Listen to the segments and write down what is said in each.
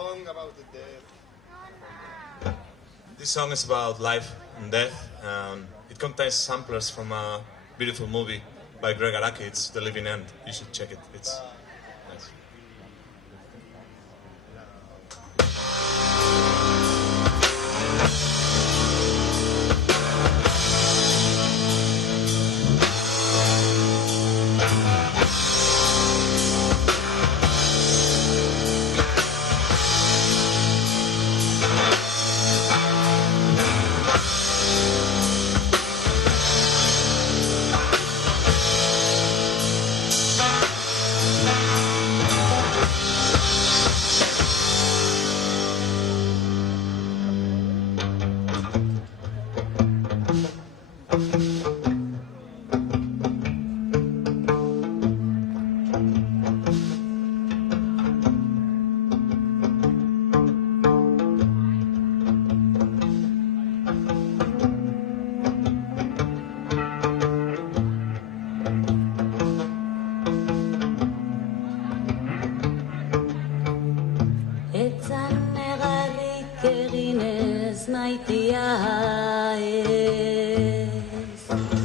song about the death. This song is about life and death. It contains samplers from a beautiful movie by Greg Araki. It's The Living End. You should check it. It's nice.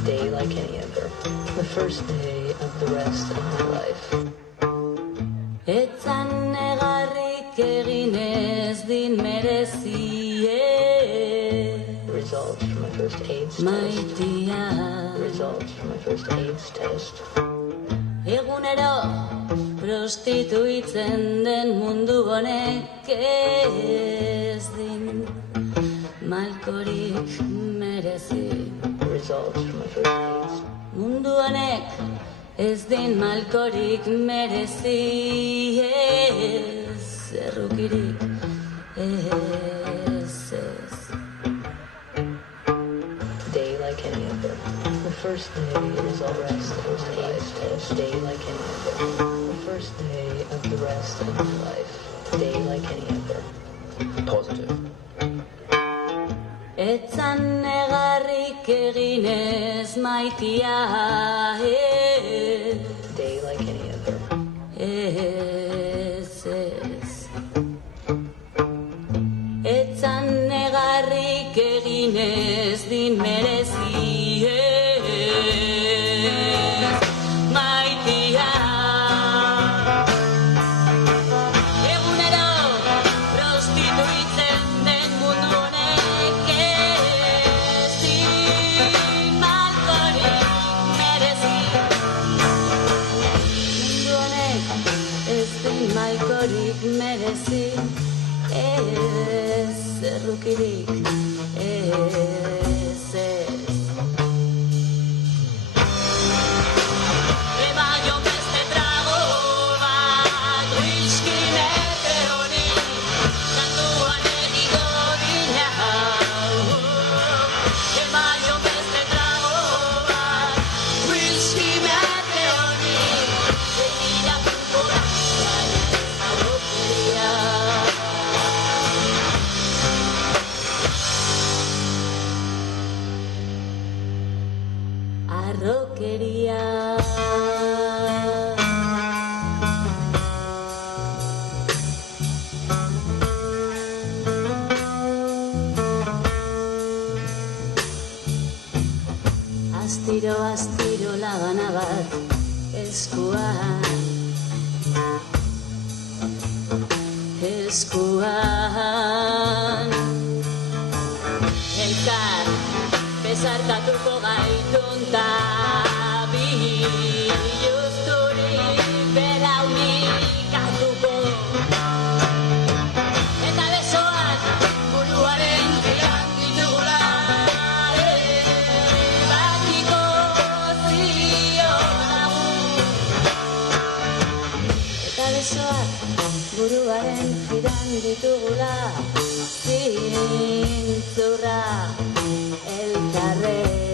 Day like any other, the first day of the rest of my life. Etzan negarrik egin ez din merezi Results from my first AIDS test. Results from my first AIDS test. Egunero prostituitzen den mundu honek ez din malkorik merezi. Results from my first AIDS. Mundu honek ez din malkorik merezi, ez errukirik ez. Day like any other. The first day is all rest of my life. Day like any other. The first day of the rest of my life. Day like any other. Positive. Etzan negarrik egin ez maitia Day like any other. ez. Etzan negarrik egin ez din merezi maitia. Egunero prostituitzen den mundu honek ez din malkorik merezi. Mundu honek ez din malkorik merezi, ez errukirik ez. Ebaio beste trago bat whisky merke hori kantuan egiko dina. Ebaio beste trago bat whisky merke hori begira kantuan aurrokeria. Arrokeria. Astiro, astiro lagana bat eskuan. Eskuan. Elkar besarkatuko gaitunta biluzturi beraunik hartuko. Eta besoak buruaren filan ditugula batiko zionagun. Eta besoak buruaren filan ditugula zintzurra elkarre.